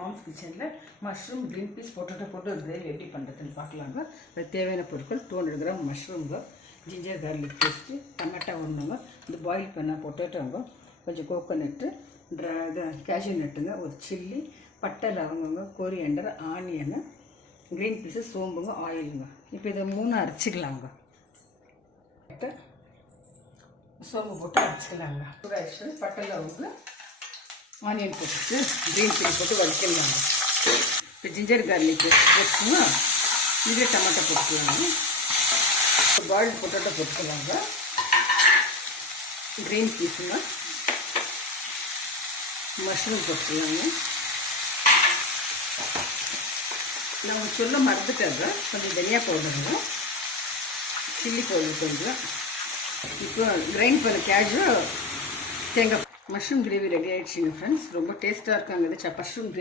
Moms கிச்சனில் mushroom green peas potato போட்டு ஒரு கிரேவி எப்படி பண்ணுறதுன்னு பார்க்கலாங்க. அதுக்கு தேவையான பொருட்கள் 200 gram மஷ்ரூம்ங்க, ginger garlic paste, tomato ஒன்றுங்க, இந்த பாயில் பண்ண பொட்டேட்டோங்க, கொஞ்சம் கோகோனட்டு, இது கேஷ்யூ நட்டுங்க, ஒரு சில்லி, பட்டை லவங்கங்க, கொரியண்டர், ஆனியனு, க்ரீன் பீஸு, சோம்புங்க, ஆயிலுங்க. இப்போ இதை 3 அரைச்சிக்கலாங்க. சோம்பு போட்டு அரைச்சிக்கலாங்க. பட்டை லவங்க, ஆனியன் போட்டுட்டு க்ரீன் சில்லி போட்டு வதக்கிடலாங்க. இப்போ ஜிஞ்சர் கார்லிக் போட்டுங்க, இதே டமாட்டோ போட்டுக்கலாங்க. பாயில்டு பொட்டேட்டோ போட்டுக்கலாங்க. க்ரீன் பீஸுங்க, மஷ்ரூம் போட்டுக்கலாங்க. நான் சொல்ல மறந்துட்டாங்க, கொஞ்சம் தனியா பவுடருங்க, சில்லி பவுடர் கொஞ்சம். இப்போ கிரைண்ட் பண்ண கேஷ்யூ, தேங்காய். மஷ்ரூம் கிரேவி ரெடி ஆகிடுச்சிங்க ஃப்ரெண்ட்ஸ். ரொம்ப டேஸ்ட்டாக இருக்காங்க. இது மஷ்ரூம் கிரேவி.